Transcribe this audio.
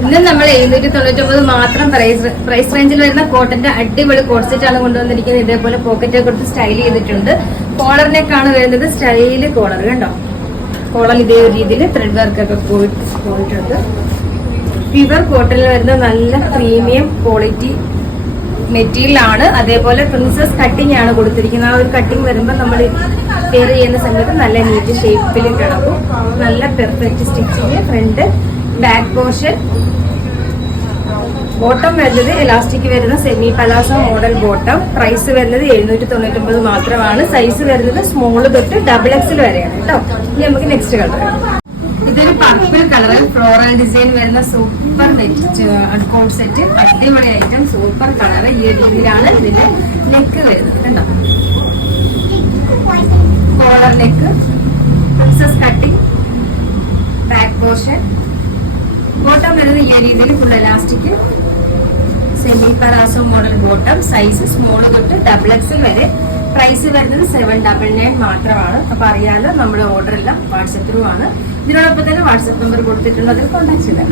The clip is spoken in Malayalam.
ഇന്ന് നമ്മൾ 799 മാത്രം പ്രൈസ് റേഞ്ചിൽ വരുന്ന കോട്ടന്റെ അടിപൊളി കോട്ട് സെറ്റ് ആണ് കൊണ്ടുവന്നിരിക്കുന്നത്. ഇതേപോലെ പോക്കറ്റ് ഒക്കെ കൊടുത്ത് സ്റ്റൈൽ ചെയ്തിട്ടുണ്ട്. കോളറിനേക്കാണ് വരുന്നത് സ്റ്റൈല് കോളർ. കണ്ടോ, കോളർ ഇതേ രീതിയിൽ ത്രെഡ് വർക്ക് ഒക്കെ പോയിട്ടുണ്ട്. പ്യുവർ കോട്ടണിൽ വരുന്ന നല്ല പ്രീമിയം ക്വാളിറ്റി മെറ്റീരിയൽ ആണ്. അതേപോലെ പ്രിൻസസ് കട്ടിംഗ് ആണ് കൊടുത്തിരിക്കുന്നത്. ആ ഒരു കട്ടിംഗ് വരുമ്പോൾ നമ്മൾ വെയർ ചെയ്യുന്ന സമയത്ത് നല്ല നീറ്റ് ഷേപ്പിൽ കിടക്കും. നല്ല perfect stitching. Front back portion. Bottom വരുന്നത് എലാസ്റ്റിക് വരുന്ന semi palazzo model bottom. Price വരുന്നത് 799 മാത്രമാണ്. സൈസ് വരുന്നത് സ്മോള് തൊട്ട് XXL വരെയാണ് കേട്ടോ. ഇനി നമുക്ക് നെക്സ്റ്റ് കളർ. ഇതൊരു പർപ്പിൾ കളറിൽ ഫ്ലോറൽ ഡിസൈൻ വരുന്ന സൂപ്പർ കോട്ട് സെറ്റ്. അടിപൊളി ഐറ്റം, സൂപ്പർ കളർ. ഈ രീതിയിലാണ് ഇതിന്റെ നെക്ക് വരുന്നത് കണ്ടോ. Collar neck, princess cutting, back portion. Bottom വരുന്നത് ഈ രീതിയിൽ full elastic semi palazzo model bottom. Size small തൊട്ട് XXL വരെ. പ്രൈസ് വരുന്നത് 799 മാത്രമാണ്. അപ്പൊ അറിയാലോ, നമ്മുടെ ഓർഡർ എല്ലാം വാട്സപ്പ് ത്രൂ ആണ്. ഇതിനോടൊപ്പം തന്നെ വാട്സപ്പ് നമ്പർ കൊടുത്തിട്ടുണ്ട്, അതിൽ കോൺടാക്ട് ചെയ്യാം.